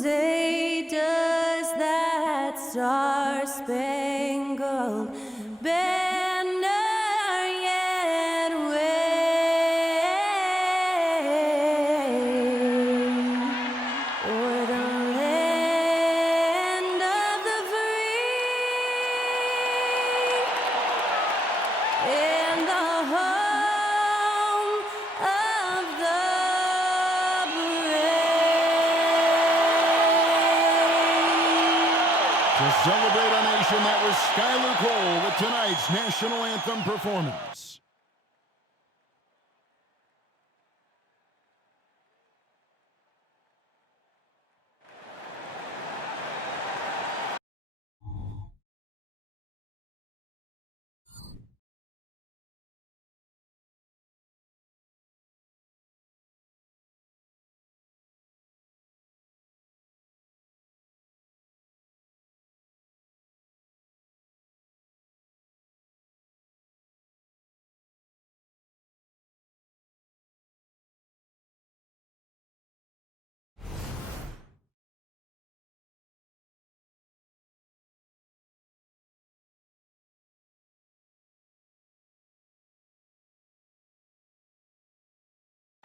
say, does that star-spangled banner yet wave o'er the land of the free and the home of the brave? To celebrate our nation, that was Skylar Cole with tonight's national anthem performance.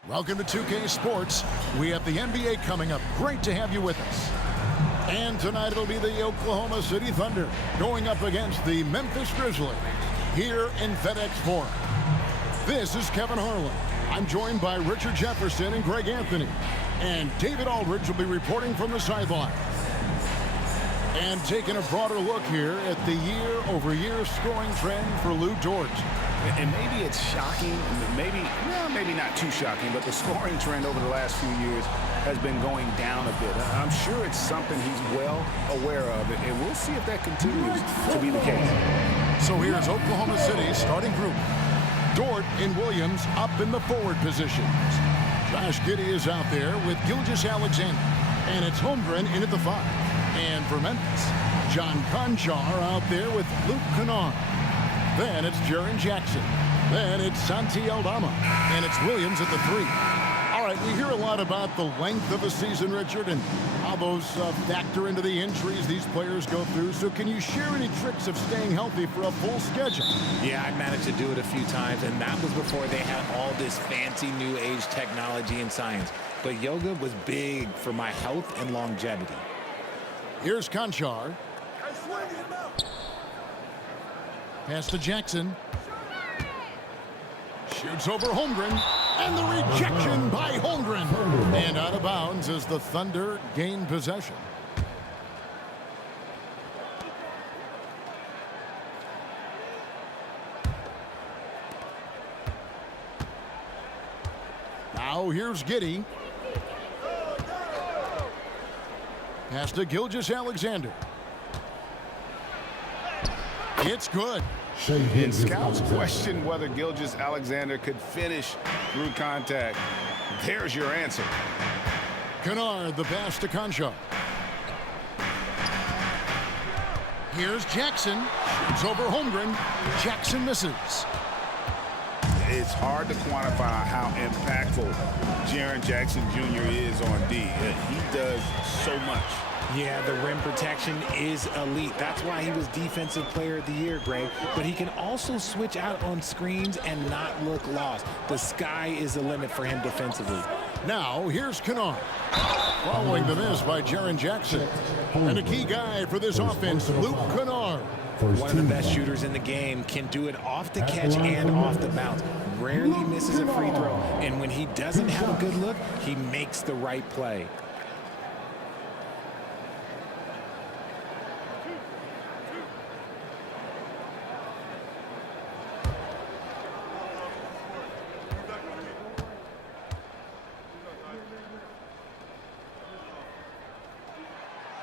Welcome to 2K Sports. We have the NBA coming up. Great to have you with us. And tonight it'll be the Oklahoma City Thunder going up against the Memphis Grizzlies here in FedEx Forum. This is Kevin Harlan. I'm joined by Richard Jefferson and Greg Anthony. And David Aldridge will be reporting from the sideline. And taking a broader look here at the year-over-year scoring trend for Lou Dort. And maybe it's shocking, maybe not too shocking, but the scoring trend over the last few years has been going down a bit. I'm sure it's something he's well aware of, and we'll see if that continues to be the case. So here's Oklahoma City's starting group. Dort and Williams up in the forward positions. Josh Giddey is out there with Gilgeous-Alexander, and it's Holmgren in at the 5. And for Memphis, John Conchar out there with Luke Kennard. Then it's Jaren Jackson. Then it's Santi Aldama. And it's Williams at the 3. All right, we hear a lot about the length of a season, Richard, and how those factor into the injuries these players go through. So can you share any tricks of staying healthy for a full schedule? Yeah, I managed to do it a few times, and that was before they had all this fancy new age technology and science. But yoga was big for my health and longevity. Here's Conchar. Pass to Jackson. Shoots over Holmgren. And the rejection by Holmgren. And out of bounds as the Thunder gain possession. Now here's Giddey. Pass to Gilgeous-Alexander. It's good. And scouts question whether Gilgeous-Alexander could finish through contact. There's your answer. Kennard, the pass to Conchar. Here's Jackson. Shoots over Holmgren. Jackson misses. It's hard to quantify how impactful Jaren Jackson Jr. is on D. He does so much. Yeah, the rim protection is elite. That's why he was Defensive Player of the Year, Greg. But he can also switch out on screens and not look lost. The sky is the limit for him defensively. Now, here's Kennard. Following the miss by Jaren Jackson. And a key guy for this offense, Luke Kennard. One of the best shooters in the game, can do it off the catch and off the bounce. Rarely misses a free throw. And when he doesn't have a good look, he makes the right play.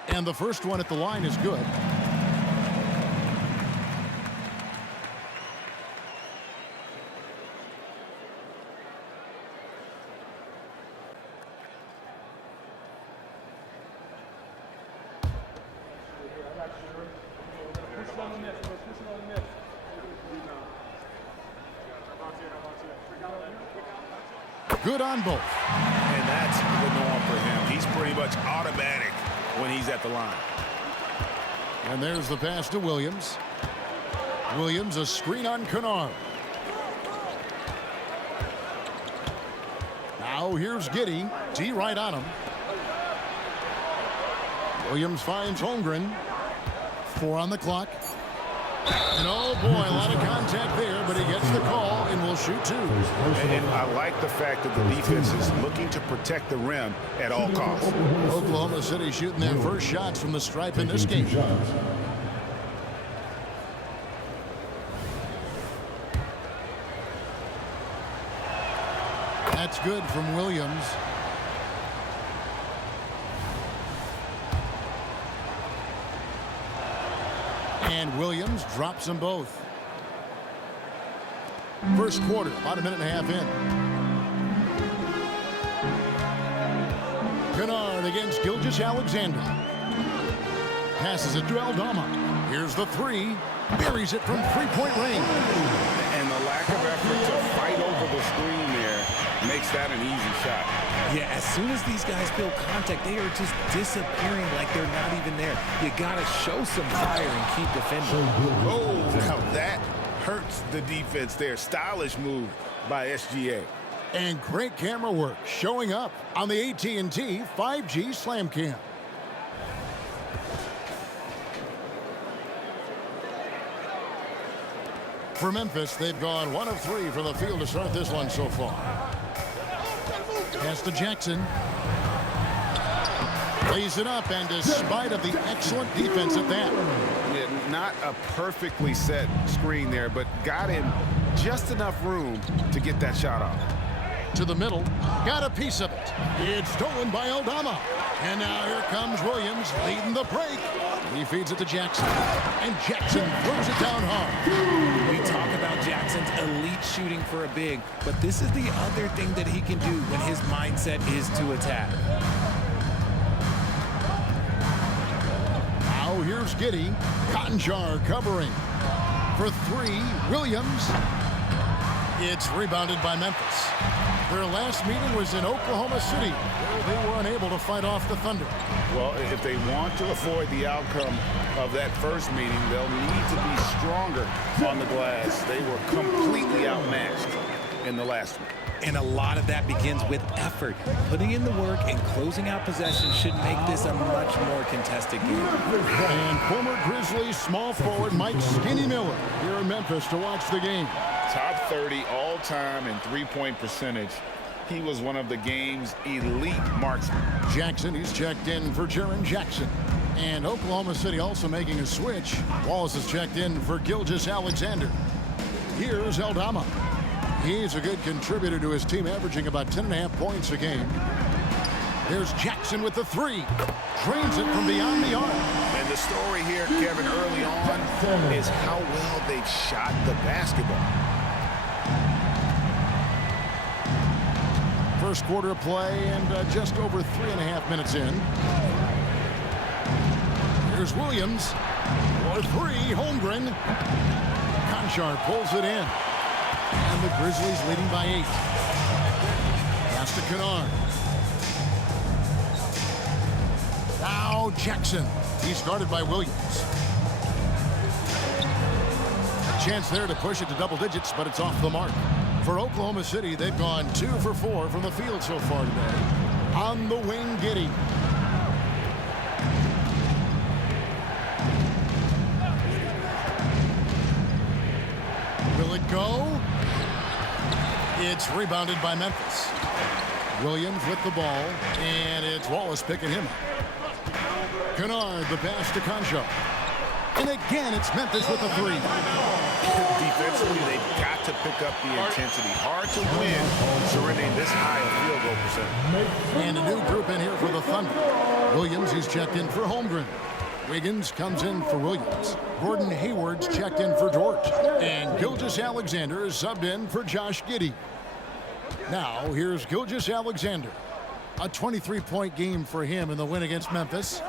And the first one at the line is good. Good on both. And that's the norm for him. He's pretty much automatic when he's at the line. And there's the pass to Williams. Williams, a screen on Kennard. Now here's Giddey. D right on him. Williams finds Holmgren. 4 on the clock. And oh boy, a lot of contact there, but he gets the call and will shoot 2. And I like the fact that the defense is looking to protect the rim at all costs. Oklahoma City shooting their first shots from the stripe in this game. That's good from Williams. And Williams drops them both. First quarter, about a minute and a half in. Kennard against Gilgeous-Alexander. Passes it to Aldama. Here's the 3. Buries it from three-point range. And the lack of effort to fight over the screen there makes that an easy shot. Yeah, as soon as these guys feel contact, they are just disappearing like they're not even there. You got to show some fire and keep defending. Oh, now that hurts the defense there. Stylish move by SGA. And great camera work showing up on the AT&T 5G Slam Cam. For Memphis, they've gone 1 of 3 from the field to start this one so far. Pass to Jackson. Lays it up, and despite of the excellent defense at that. Yeah, not a perfectly set screen there, but got him just enough room to get that shot off. To the middle, got a piece of it. It's stolen by Aldama. And now here comes Williams leading the break. He feeds it to Jackson. And Jackson throws it down hard. We talk about Jackson's elite shooting for a big, but this is the other thing that he can do when his mindset is to attack. Now here's Giddey. Cotton Jar covering. For 3, Williams. It's rebounded by Memphis. Their last meeting was in Oklahoma City, where they were unable to fight off the Thunder. Well, if they want to avoid the outcome of that first meeting, they'll need to be stronger on the glass. They were completely outmatched in the last one. And a lot of that begins with effort. Putting in the work and closing out possessions should make this a much more contested game. And former Grizzlies small forward Mike Skinny Miller here in Memphis to watch the game. Top 30 all-time in three-point percentage. He was one of the game's elite marksmen. Jackson, he's checked in for Jaren Jackson. And Oklahoma City also making a switch. Wallace is checked in for Gilgeous-Alexander. Here's Aldama. He's a good contributor to his team, averaging about 10.5 points a game. There's Jackson with the 3. Drains it from beyond the arc. And the story here, Kevin, early on is how well they've shot the basketball. First quarter of play and just over 3.5 minutes in. Here's Williams. For 3, Holmgren. Conchar pulls it in. And the Grizzlies leading by 8. Pass to Kennard. Now Jackson. He's guarded by Williams. A chance there to push it to double digits, but it's off the mark. For Oklahoma City, they've gone 2 for 4 from the field so far today. On the wing, Giddey. Will it go? It's rebounded by Memphis. Williams with the ball, and it's Wallace picking him up. Kennard, the pass to Conchar. And again, it's Memphis with the 3. Defensively, they've got to pick up the intensity. Hard to win surrendering this high a field goal percentage. And a new group in here for the Thunder. Williams, he's checked in for Holmgren. Wiggins comes in for Williams. Gordon Hayward's checked in for Dort. And Gilgeous-Alexander is subbed in for Josh Giddey. Now, here's Gilgeous-Alexander. A 23-point game for him in the win against Memphis.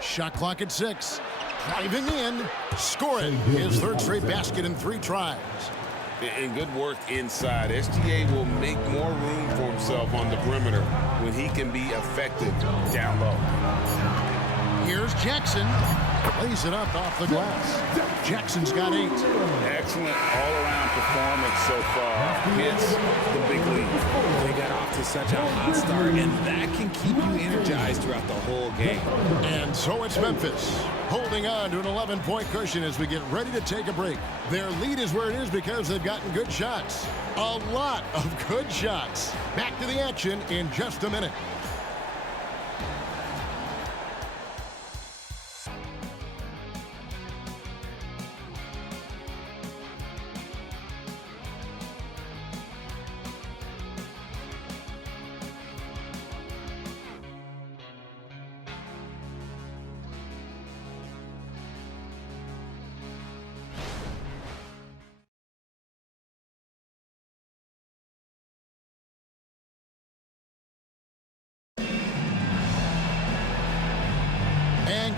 Shot clock at 6. Driving in, scoring his 3rd straight basket in 3 tries. And good work inside. SGA will make more room for himself on the perimeter when he can be effective down low. Here's Jackson. Lays it up off the glass. Jackson's got 8. Excellent all-around performance so far. Hits the big league. They got off to such a hot start, and that can keep you energized throughout the whole game. And so it's Memphis holding on to an 11-point cushion as we get ready to take a break. Their lead is where it is because they've gotten good shots. A lot of good shots. Back to the action in just a minute.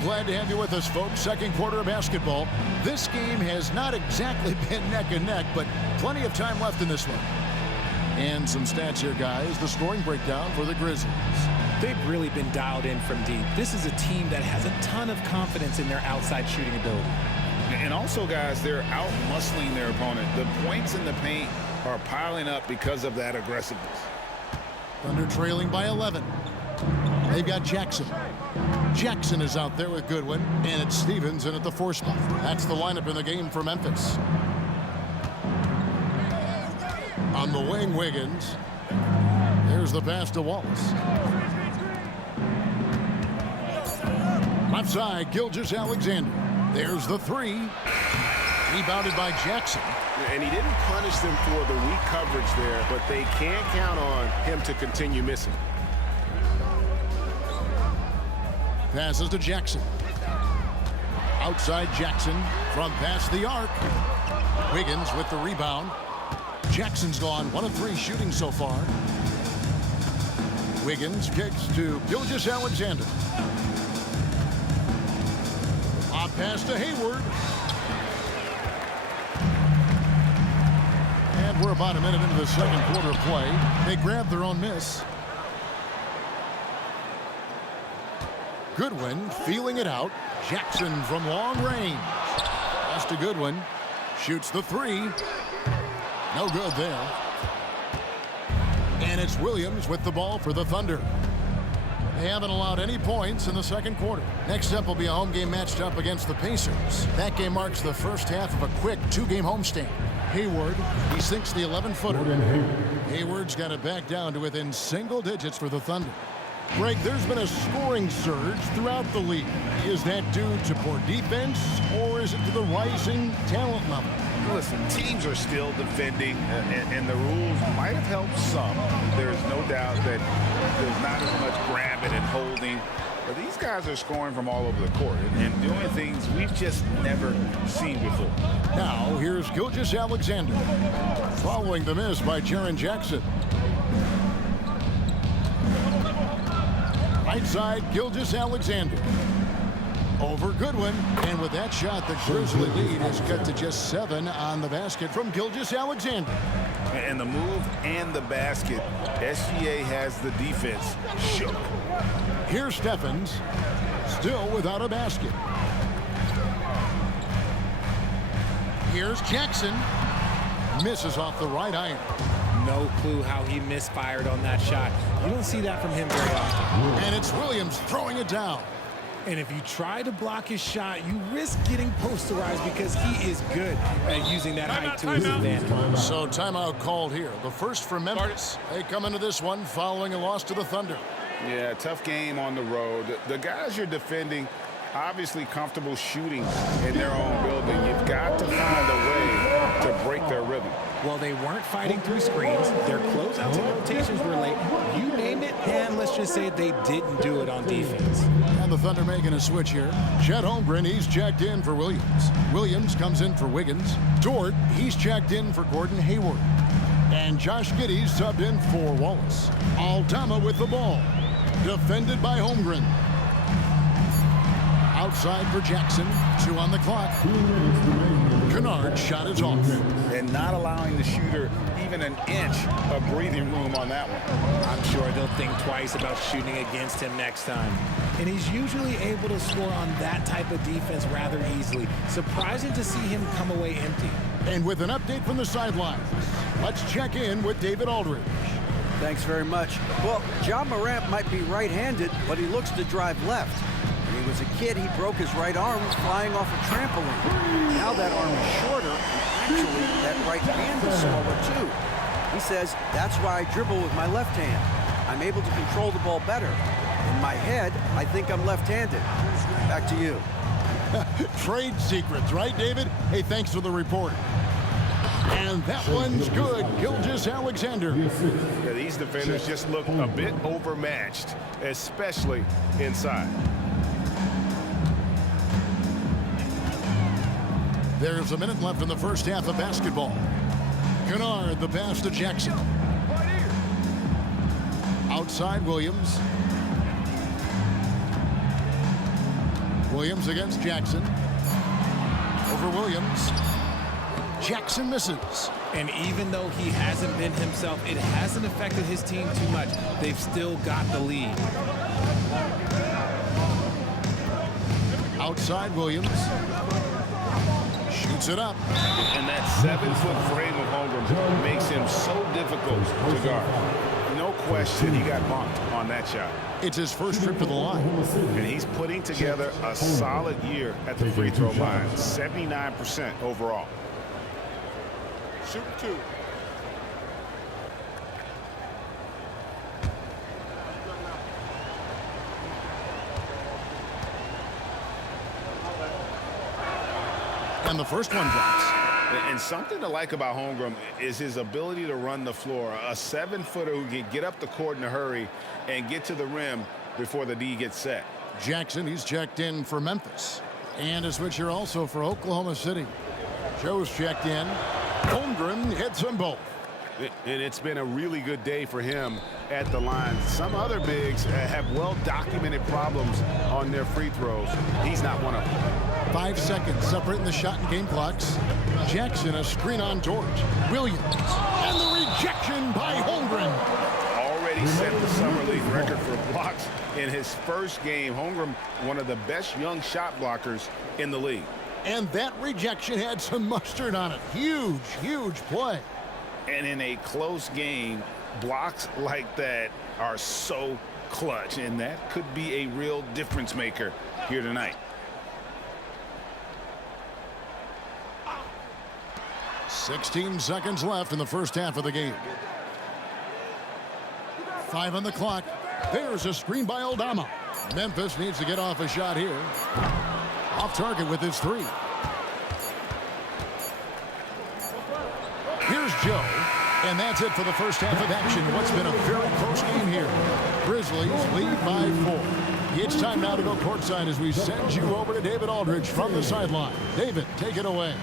Glad to have you with us, folks. Second quarter of basketball. This game has not exactly been neck and neck, but plenty of time left in this one. And some stats here, guys. The scoring breakdown for the Grizzlies. They've really been dialed in from deep. This is a team that has a ton of confidence in their outside shooting ability. And also, guys, they're out-muscling their opponent. The points in the paint are piling up because of that aggressiveness. Thunder trailing by 11. They've got Jackson. Jackson is out there with Goodwin, and it's Stevens in at the 4 spot. That's the lineup in the game for Memphis. On the wing, Wiggins. There's the pass to Wallace. Left side, Gilgeous-Alexander. There's the 3. Rebounded by Jackson. And he didn't punish them for the weak coverage there, but they can't count on him to continue missing. Passes to Jackson. Outside Jackson from past the arc. Wiggins with the rebound. Jackson's gone 1 of 3 shooting so far. Wiggins kicks to Gilgeous-Alexander. On pass to Hayward. And we're about a minute into the second quarter of play. They grab their own miss. Goodwin feeling it out. Jackson from long range. Pass to Goodwin. Shoots the 3. No good there. And it's Williams with the ball for the Thunder. They haven't allowed any points in the second quarter. Next up will be a home game matched up against the Pacers. That game marks the first half of a quick 2-game homestand. Hayward, he sinks the 11-footer. Hayward's got it back down to within single digits for the Thunder. Greg, there's been a scoring surge throughout the league. Is that due to poor defense, or is it to the rising talent level? Listen, teams are still defending, and the rules might have helped some. There's no doubt that there's not as much grabbing and holding. But these guys are scoring from all over the court and doing things we've just never seen before. Now, here's Gilgeous-Alexander. Following the miss by Jaren Jackson. Right side, Gilgeous-Alexander. Over Goodwin. And with that shot, the Grizzly lead is cut to just 7 on the basket from Gilgeous-Alexander. And the move and the basket, SGA has the defense shook. Here's Stephens, still without a basket. Here's Jackson. Misses off the right iron. No clue how he misfired on that shot. You don't see that from him very often. And it's Williams throwing it down. And if you try to block his shot, you risk getting posterized because he is good at using that height to his advantage. So timeout called here. The first for Memphis. They come into this one following a loss to the Thunder. Yeah, tough game on the road. The guys you're defending, obviously comfortable shooting in their own building. You've got to find a way to break their rhythm. Well, they weren't fighting through screens. Their closeouts and rotations were late. You name it, and let's just say they didn't do it on defense. And the Thunder making a switch here. Chet Holmgren, he's checked in for Williams. Williams comes in for Wiggins. Dort, he's checked in for Gordon Hayward. And Josh Giddey's subbed in for Wallace. Aldama with the ball. Defended by Holmgren. Outside for Jackson. 2 on the clock. Kennard's shot is off. And not allowing the shooter even an inch of breathing room on that one. I'm sure they'll think twice about shooting against him next time. and he's usually able to score on that type of defense rather easily. Surprising to see him come away empty. And with an update from the sidelines, let's check in with David Aldridge. Thanks very much. Well, John Morant might be right-handed, but he looks to drive left. When he was a kid, he broke his right arm flying off a trampoline. Now that arm is shorter, and actually that right hand is smaller too. He says, that's why I dribble with my left hand. I'm able to control the ball better. In my head, I think I'm left-handed. Back to you. Trade secrets, right, David? Hey, thanks for the report. And that one's good. Gilgeous-Alexander. Yeah, these defenders just look a bit overmatched, especially inside. There's a minute left in the first half of basketball. Kennard, the pass to Jackson. Outside Williams. Williams against Jackson. Over Williams. Jackson misses. And even though he hasn't been himself, it hasn't affected his team too much. They've still got the lead. Outside Williams. Shoots it up. And that 7-foot frame of Holmgren makes him so difficult to guard. No question he got bumped on that shot. It's his first trip to the line. And he's putting together a solid year at the free throw line. 79% overall. Shoot two. And the first one drops. And something to like about Holmgren is his ability to run the floor. A 7-footer who can get up the court in a hurry and get to the rim before the D gets set. Jackson, he's checked in for Memphis. And a switch here also for Oklahoma City. Joe's checked in. Holmgren hits them both. And it's been a really good day for him at the line. Some other bigs have well-documented problems on their free throws. He's not one of them. 5 seconds separating the shot and game clocks. Jackson, a screen on George. Williams. And the rejection by Holmgren. Already set the summer league record for blocks in his first game. Holmgren, one of the best young shot blockers in the league. And that rejection had some mustard on it. Huge, huge play. And in a close game, blocks like that are so clutch, and that could be a real difference maker here tonight. 16 seconds left in the first half of the game. 5 on the clock. There's a screen by Aldama. Memphis needs to get off a shot here. Off target with his 3. Here's Joe. And that's it for the first half of action. What's been a very close game here. Grizzlies lead by 4. It's time now to go courtside as we send you over to David Aldridge from the sideline. David, take it away.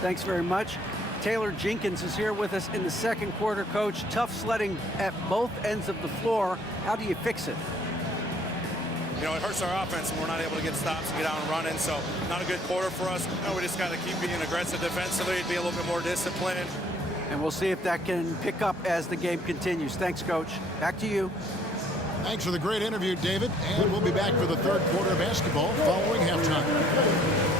Thanks very much. Taylor Jenkins is here with us in the second quarter, Coach. Tough sledding at both ends of the floor. How do you fix it? You know, it hurts our offense when we're not able to get stops and get out and running, so not a good quarter for us. You know, we just got to keep being aggressive defensively, be a little bit more disciplined. And we'll see if that can pick up as the game continues. Thanks, Coach. Back to you. Thanks for the great interview, David. And we'll be back for the third quarter of basketball following halftime.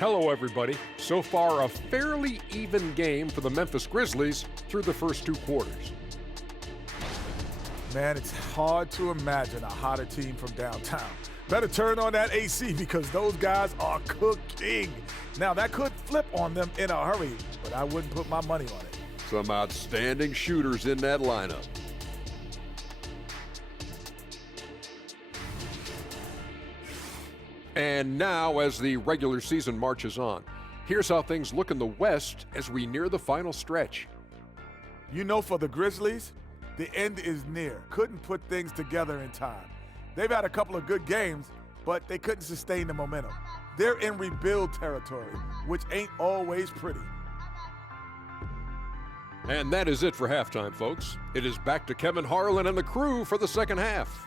Hello, everybody. So far, a fairly even game for the Memphis Grizzlies through the first 2 quarters. Man, it's hard to imagine a hotter team from downtown. Better turn on that AC because those guys are cooking. Now, that could flip on them in a hurry, but I wouldn't put my money on it. Some outstanding shooters in that lineup. And now, as the regular season marches on, here's how things look in the West as we near the final stretch. You know, for the Grizzlies, the end is near. Couldn't put things together in time. They've had a couple of good games, but they couldn't sustain the momentum. They're in rebuild territory, which ain't always pretty. And that is it for halftime, folks. It is back to Kevin Harlan and the crew for the second half.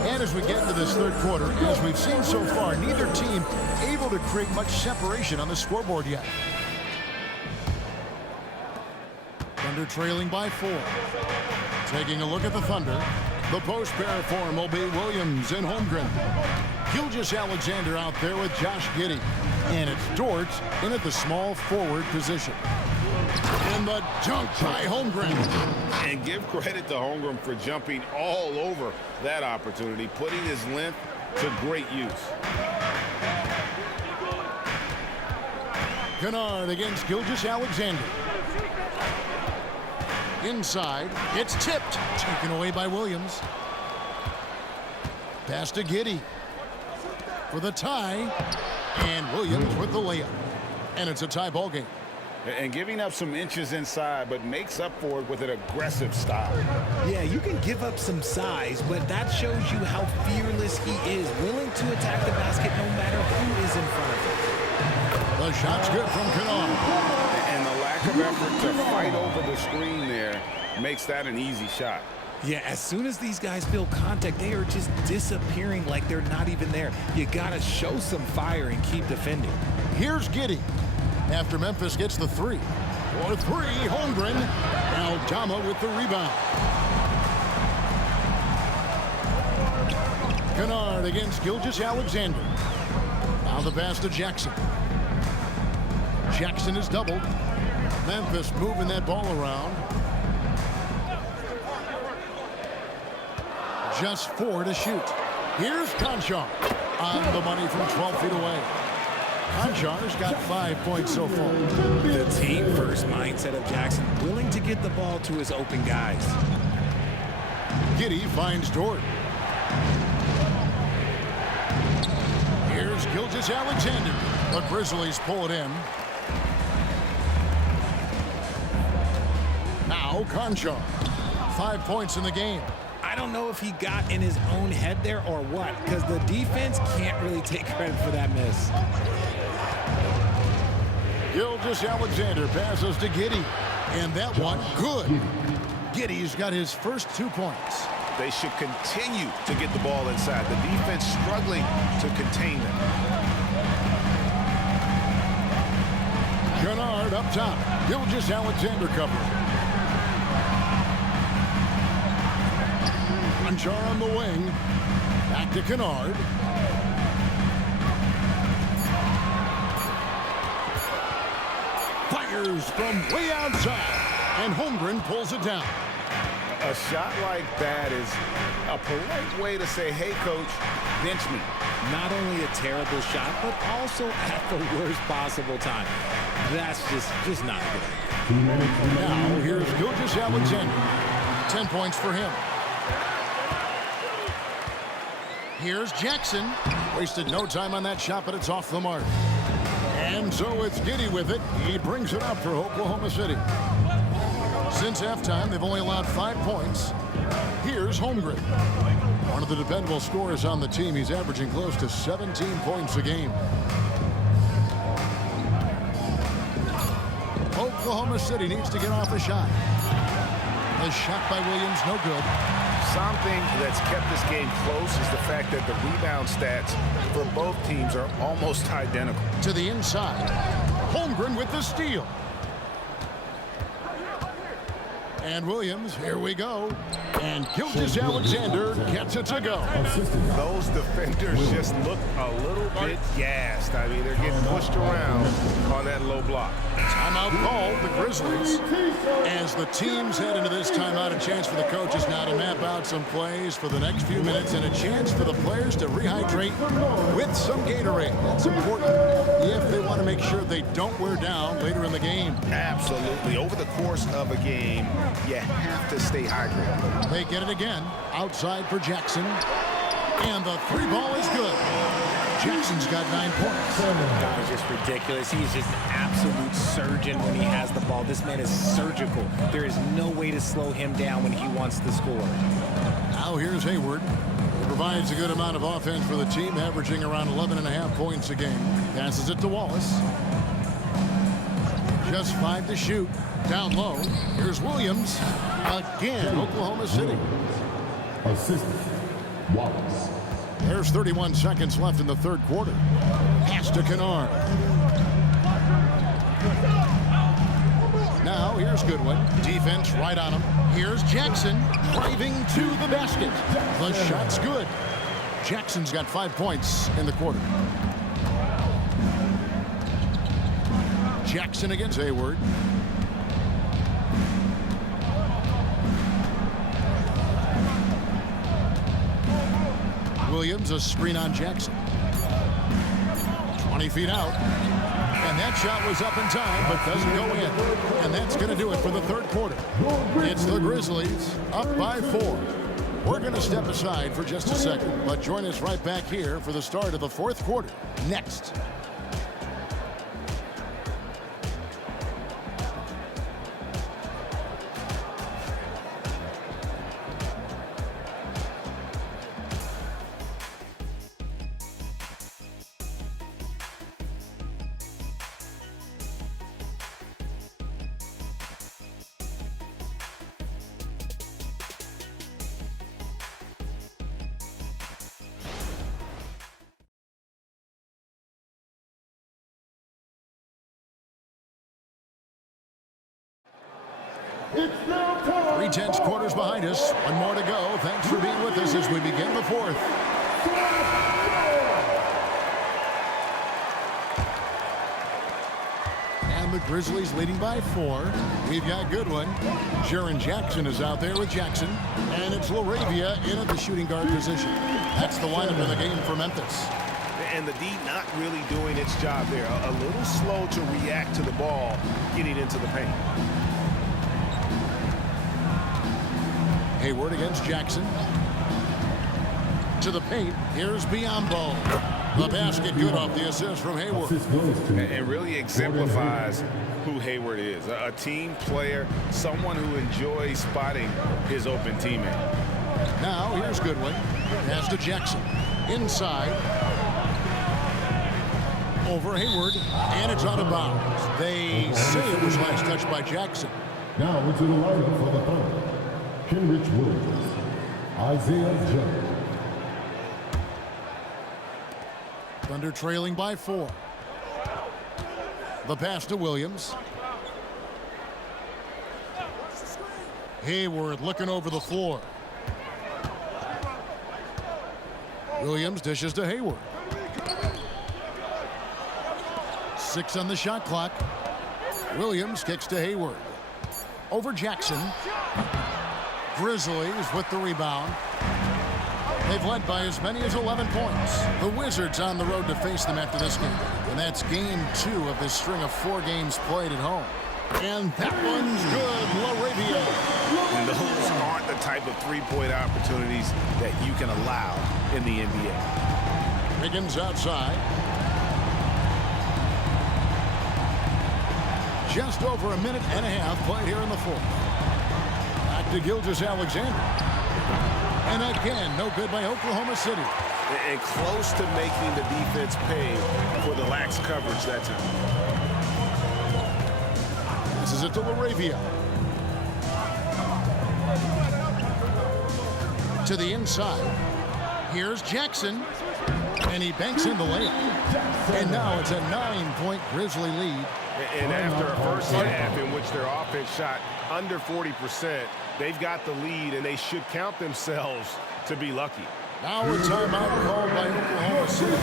And as we get into this third quarter, as we've seen so far, neither team able to create much separation on the scoreboard yet. Thunder trailing by 4. Taking a look at the Thunder. The post pair form will be Williams and Holmgren. Gilgeous-Alexander out there with Josh Giddey. And it's Dort in at the small forward position. And the dunk by Holmgren. And give credit to Holmgren for jumping all over that opportunity, putting his length to great use. Kennard against Gilgeous-Alexander. Inside, it's tipped. Taken away by Williams. Pass to Giddey for the tie. And Williams with the layup. And it's a tie ball game. And giving up some inches inside, but makes up for it with an aggressive style. Yeah, you can give up some size, but that shows you how fearless he is, willing to attack the basket no matter who is in front of him. The shot's good from Kennard. And the lack of effort to fight over the screen there makes that an easy shot. Yeah, as soon as these guys feel contact, they are just disappearing like they're not even there. You got to show some fire and keep defending. Here's Giddey. After Memphis gets the 3. For 3, Holmgren. Aldama with the rebound. Kennard against Gilgeous-Alexander. Now the pass to Jackson. Jackson is doubled. Memphis moving that ball around. Just 4 to shoot. Here's Conchar on the money from 12 feet away. Conchar's got 5 points so far. The team-first mindset of Jackson, willing to get the ball to his open guys. Giddey finds Dort. Here's Gilgeous-Alexander. The Grizzlies pull it in. Now Conchar. 5 points in the game. I don't know if he got in his own head there or what, because the defense can't really take credit for that miss. Gilgeous-Alexander passes to Giddey. And that one, good. Giddey's got his first 2 points. They should continue to get the ball inside. The defense struggling to contain them. Kennard up top. Gilgeous-Alexander covered. Conchar on the wing. Back to Kennard. Fires from way outside. And Holmgren pulls it down. A shot like that is a polite way to say, hey, coach, bench me. Not only a terrible shot, but also at the worst possible time. That's just not good. Now here's Gilgeous-Alexander. 10 points for him. Here's Jackson. Wasted no time on that shot, but it's off the mark. And so it's Giddey with it. He brings it up for Oklahoma City. Since halftime, they've only allowed 5 points. Here's Holmgren. One of the dependable scorers on the team. He's averaging close to 17 points a game. Oklahoma City needs to get off a shot. The shot by Williams, no good. Something that's kept this game close is the fact that the rebound stats for both teams are almost identical. To the inside. Holmgren with the steal. And Williams, here we go. And Gilgeous-Alexander gets it to go. Those defenders just look a little bit gassed. I mean, they're getting pushed around on that low block. Timeout called the Grizzlies. As the teams head into this timeout, a chance for the coaches now to map out some plays for the next few minutes and a chance for the players to rehydrate with some Gatorade. That's important if they want to make sure they don't wear down later in the game. Absolutely. Over the course of a game, you have to stay hydrated. They get it again. Outside for Jackson. And the three ball is good. Jackson's got 9 points. That is just ridiculous. He's just an absolute surgeon when he has the ball. This man is surgical. There is no way to slow him down when he wants to score. Now here's Hayward. He provides a good amount of offense for the team, averaging around 11.5 points a game. Passes it to Wallace. Just 5 to shoot. Down low. Here's Williams. Again, Oklahoma City. Assistant, Wallace. There's 31 seconds left in the third quarter. Pass to Kennard. Now here's Goodwin. Defense right on him. Here's Jackson driving to the basket. The shot's good. Jackson's got 5 points in the quarter. Jackson against Hayward. Williams, a screen on Jackson. 20 feet out. And that shot was up in time, but doesn't go in. And that's going to do it for the third quarter. It's the Grizzlies up by 4. We're going to step aside for just a second, but join us right back here for the start of the fourth quarter. Next. It's now time. 3/10 quarters behind us. One more to go. Thanks for being with us as we begin the fourth. And the Grizzlies leading by 4. We've got Goodwin. Jaren Jackson is out there with Jackson. And it's LaRavia in at the shooting guard position. That's the lineup in the game for Memphis. And the D not really doing its job there. A little slow to react to the ball getting into the paint. Hayward against Jackson. To the paint. Here's Biyombo. The basket good off the assist from Hayward. And really exemplifies who Hayward is. A team player, someone who enjoys spotting his open teammate. Now here's Goodwin. Pass to Jackson. Inside. Over Hayward. And it's out of bounds. They say it was last touched by Jackson. Now into the lineup for the third. Kenrich Williams, Isaiah Jones. Thunder trailing by 4. The pass to Williams. Hayward looking over the floor. Williams dishes to Hayward. 6 on the shot clock. Williams kicks to Hayward. Over Jackson. Grizzlies with the rebound. They've led by as many as 11 points. The Wizards on the road to face them after this game. And that's game 2 of this string of 4 games played at home. And that one's good. LaRavia. And those aren't the type of three-point opportunities that you can allow in the NBA. Higgins outside. Just over a minute and a half played here in the fourth. Back to Gilgeous-Alexander. And again, no good by Oklahoma City. And close to making the defense pay for the lax coverage that time. This is it to LaRavia. To the inside. Here's Jackson. And he banks in the layup. And now it's a 9-point Grizzly lead. And after a first half in which their offense shot under 40%, they've got the lead, and they should count themselves to be lucky. Now a timeout called by Oklahoma City.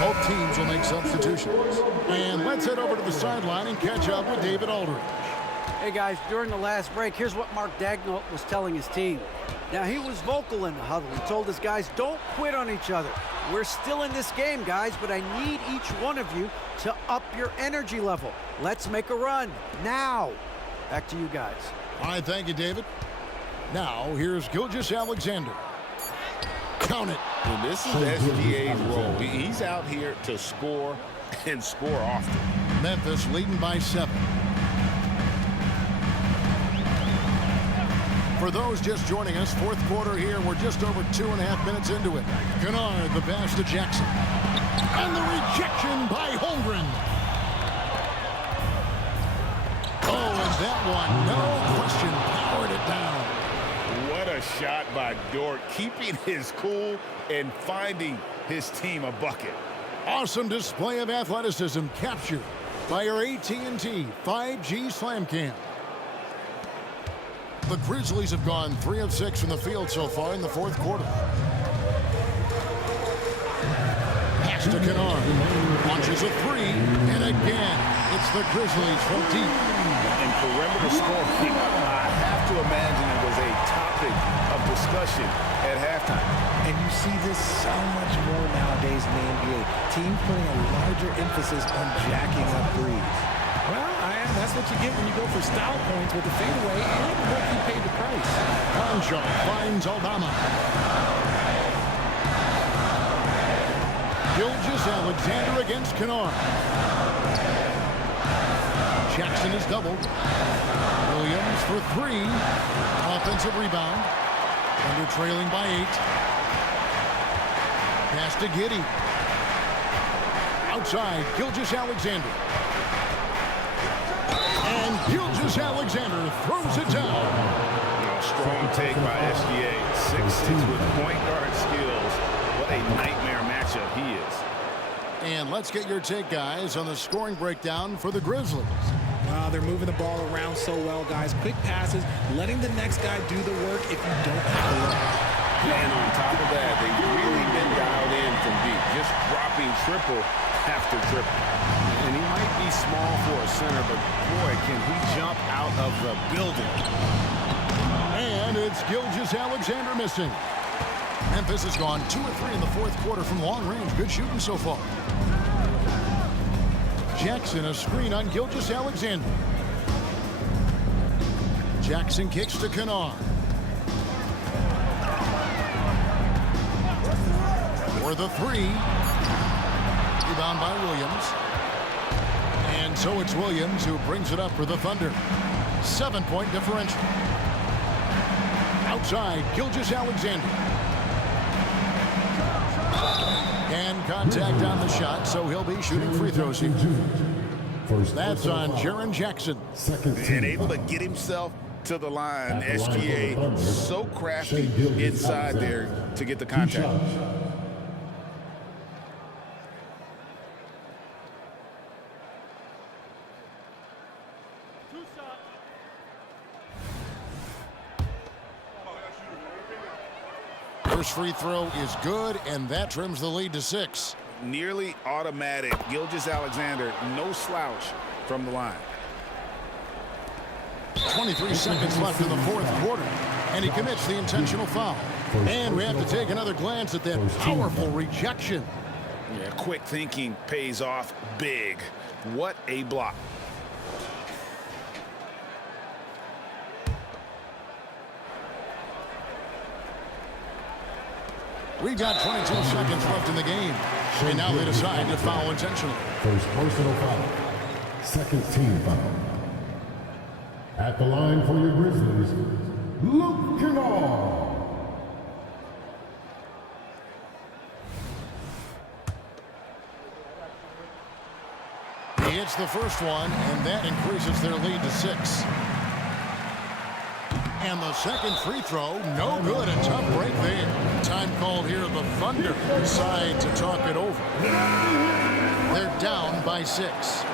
Both teams will make substitutions. And let's head over to the sideline and catch up with David Aldridge. Hey guys, during the last break, here's what Mark Daigneault was telling his team. Now, he was vocal in the huddle. He told his guys, don't quit on each other. We're still in this game, guys, but I need each one of you to up your energy level. Let's make a run now. Back to you guys. All right, thank you, David. Now, here's Gilgeous Alexander. Count it. And this is SGA's role. He's out here to score and score often. Memphis leading by 7. For those just joining us, fourth quarter here. We're just over 2.5 minutes into it. Kennard, the pass to Jackson. And the rejection by Holmgren. Oh, and that one, no question, powered it down. What a shot by Dort, keeping his cool and finding his team a bucket. Awesome display of athleticism captured by our AT&T 5G Slam Cam. The Grizzlies have gone 3 of 6 from the field so far in the fourth quarter. Pass to Kennard. Launches a 3, and again, it's the Grizzlies from deep. And perimeter scoring, I have to imagine it was a topic of discussion at halftime. And you see this so much more nowadays in the NBA. Teams putting a larger emphasis on jacking up threes. Well, that's what you get when you go for style points with the fadeaway, and look, he paid the price. Concho finds Aldama. Gilgeous Alexander against Kennard. Jackson is doubled. Williams for 3. Offensive rebound. Under trailing by 8. Pass to Giddey. Outside, Gilgeous Alexander. And Gilgeous Alexander throws it down. Strong take by SGA. 6'6" with point guard skills. What a nightmare matchup he is. And let's get your take, guys, on the scoring breakdown for the Grizzlies. They're moving the ball around so well, guys. Quick passes, letting the next guy do the work if you don't have to look. And on top of that, they've really been dialed in from deep, just dropping triple after triple. And he might be small for a center, but boy, can he jump out of the building. And it's Gilgeous Alexander missing. Memphis has gone 2 of 3 in the fourth quarter from long range. Good shooting so far. Jackson, a screen on Gilgeous Alexander. Jackson kicks to Kennard. For the 3. Rebound by Williams. And so it's Williams who brings it up for the Thunder. 7-point differential. Outside, Gilgeous Alexander. And contact on the shot, so he'll be shooting free throws here. That's on Jaren Jackson. And able to get himself to the line. SGA so crafty inside there to get the contact. First free throw is good, and that trims the lead to 6. Nearly automatic. Gilgeous Alexander, no slouch from the line. 23 seconds left in the fourth quarter, and he commits the intentional foul. And we have to take another glance at that powerful rejection. Yeah, quick thinking pays off big. What a block. We've got 22 seconds left in the game. And now they decide to foul intentionally. First personal foul. Second team foul. At the line for your Grizzlies, Luke Kennard. He hits the first one, and that increases their lead to 6. And the second free throw, no good. A tough break there. Time called here. The Thunder decide to talk it over. They're down by 6.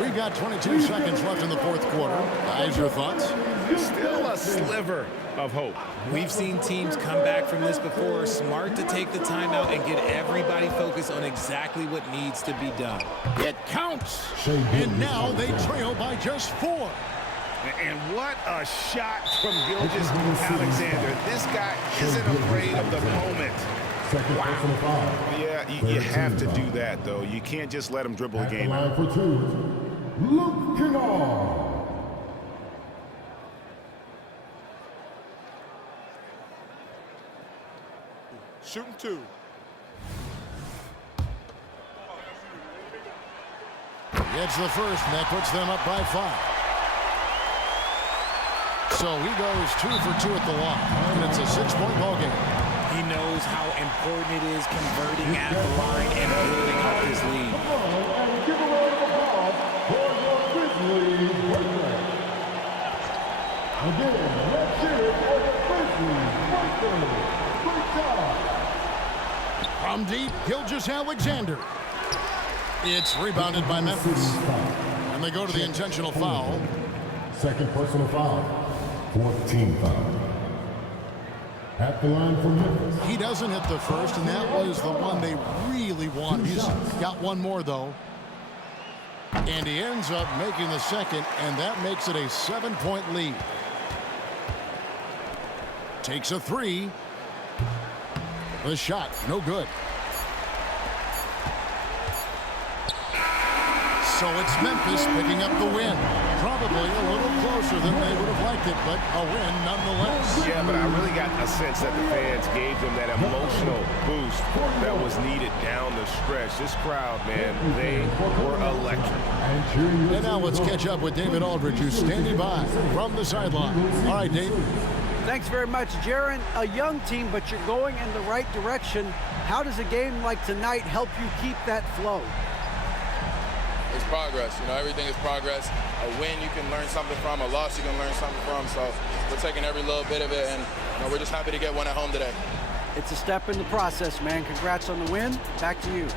We've got 22 seconds left in the fourth quarter. Guys, your thoughts? Still a sliver of hope. We've seen teams come back from this before. Smart to take the timeout and get everybody focused on exactly what needs to be done. It counts. And now they trail by just 4. And what a shot from Gilgeous Alexander. This guy isn't afraid of the moment. Wow. Yeah, you have to do that, though. You can't just let him dribble the game out. For 2, Luke Kennard. Shooting 2. Gets the first, and that puts them up by 5. So he goes 2 for 2 at the line, and it's a 6-point ball game. He knows how important it is converting at the line and building up his lead. And give a round of applause for your Grizzlies breakaway. Again, let's hear it for the Grizzlies breakaway. Great job. From deep, Gilgeous-Alexander. It's rebounded by Memphis. And they go to the intentional foul. Second personal foul. Fourth team foul. At the line for Memphis. He doesn't hit the first, and that was the one they really wanted. He's got one more, though. And he ends up making the second, and that makes it a 7-point lead. Takes a 3. The shot, no good. So it's Memphis picking up the win. Probably a little closer than they would have liked it, but a win nonetheless. Yeah, but I really got a sense that the fans gave them that emotional boost that was needed down the stretch. This crowd, man, they were electric. And now let's catch up with David Aldridge, who's standing by from the sideline. All right, Dave. Thanks very much, Jaron. A young team, but you're going in the right direction. How does a game like tonight help you keep that flow? It's progress. You know, everything is progress. A win you can learn something from, a loss you can learn something from. So we're taking every little bit of it, and we're just happy to get one at home today. It's a step in the process, man. Congrats on the win. Back to you.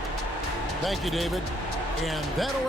Thank you, David. And that'll